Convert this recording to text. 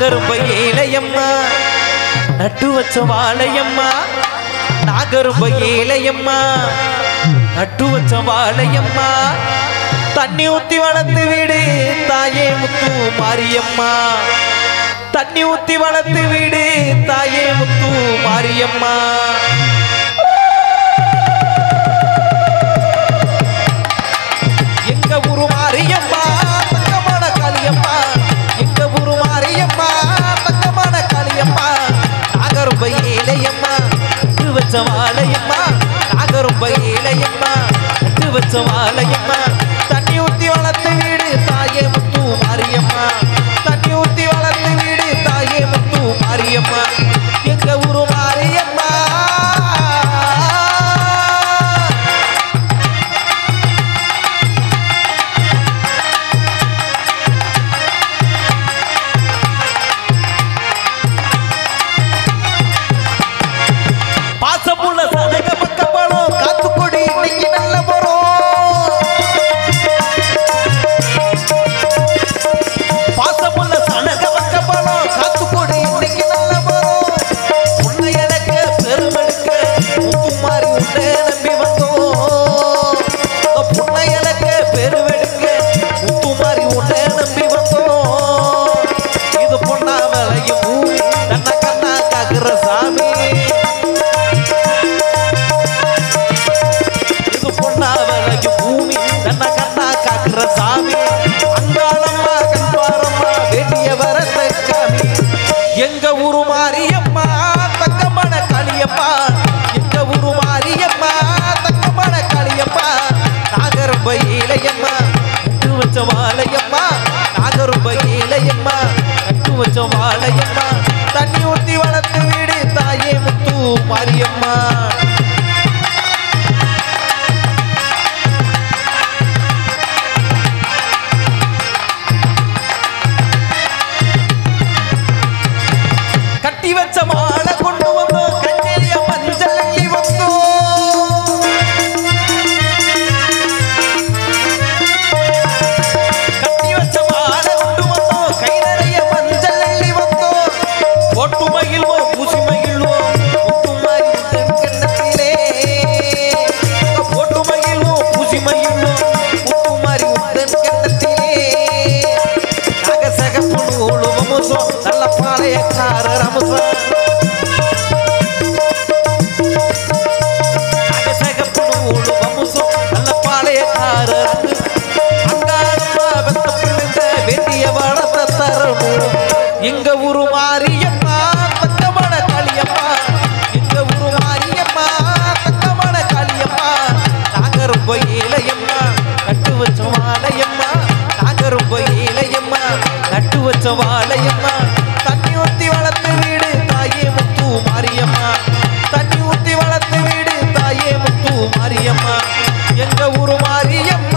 நாகரும்ப ஏழையம்மா நட்டு வச்ச வாழையம்மா நாகரும்ப ஏழையம்மா நட்டு வச்ச வாழையம்மா தண்ணி ஊத்தி வளர்த்து வீடு தாயே முத்து மாரியம்மா தண்ணி ஊத்தி வளர்த்து வீடு தாயே முத்து மாரியம்மா எங்க ஊரு மாரியம்மா தங்கமான காளியம்மா எங்க ஊரு மாரியம்மா தங்கமான காளியம்மா நாகரும்ப ஏழையம்மா நட்டு வச்ச வாழையம்மா நாகரும்ப ஏழையம்மா நட்டு வச்ச வாழையம்மா தண்ணி ஊத்தி வளர்த்து வீடு தாயே முத்து மாரியம்மா தண்ணி ஊத்தி வளர்த்து வீடு தாயே முத்து மாரியம்மா எங்க ஊரு மாரியம்மா பாசமுள்ள சனக பக்க பழம் காத்துக்கொடி இன்னைக்கு நல்ல போறோம் பாசமுள்ள சனக பக்க பழம் காத்துக்கொடி இன்னைக்கு நல்ல போறோம் உன்னை எனக்கு பெருமெடுக்க முத்துமாரி உன்னை நம்பி வந்தோம் உன்னை எனக்கு பெருமெடுக்க முத்துமாரி உன்னை நம்பி வந்தோம் இது பொண்ணா விளையும் பூமி கண்ணா கண்ணா காக்குற சாமி பூமி தன்ன கண்ணா காக்குற சாமி அங்காளம்மா கண்பாரம்மா வேண்டிய வரத்தை காமி எங்க ஊரு மாரியம்மா தங்கமான காளியம்மா எங்க ஊரு மாரியம்மா தங்கமான காளியம்மா நாகரும்ப ஏழையம்மா நட்டு வச்ச வாழையம்மா நாகரும்ப ஏழையம்மா நட்டு வச்ச வாழையம்மா தண்ணி ஊத்தி வளர்த்து வீடு தாயே முத்து மாரியம்மா கட்டி வச்ச மாலை கொண்டு வந்தோம் கஞ்சலிய மஞ்சள் அள்ளி வந்தோம் கட்டி வச்ச மாலை கொண்டு வந்தோம் கை நிறைய மஞ்சள் அள்ளி வந்தோம் போட்டு மகிழ்வோம் பூசி மகிழ்வோம் முத்துமாரி தென்கண்ணத்திலே போட்டு மகிழ்வோம் பூசி மகிழ்வோம் முத்துமாரி தென்கண்ணத்திலே நாகசகப்பு நூலு வமுசம் நல்ல பாளையக்கார ரமுசம் நாகசகப்பு நூலு வமுசம் நல்ல பாளையக்கார அங்காளம்மா வெத்த பிள்ளைங்க வேண்டிய வளத்தை தரணும் எங்க ஊரு மாரியம்மா தங்கமான காளியம்மா எங்க ஊரு மாரியம்மா தங்கமான காளியம்மா நாகரும்ப ஏழையம்மா நட்டு வச்ச வாழையம்மா நாகரும்ப ஏழையம்மா நட்டு வச்ச வாழையம்மா தண்ணி ஊத்தி வளர்த்து வீடு தாயே முத்து மாரியம்மா தண்ணி ஊத்தி வளர்த்து வீடு தாயே முத்து மாரியம்மா எங்க ஊரு மாரியம்மா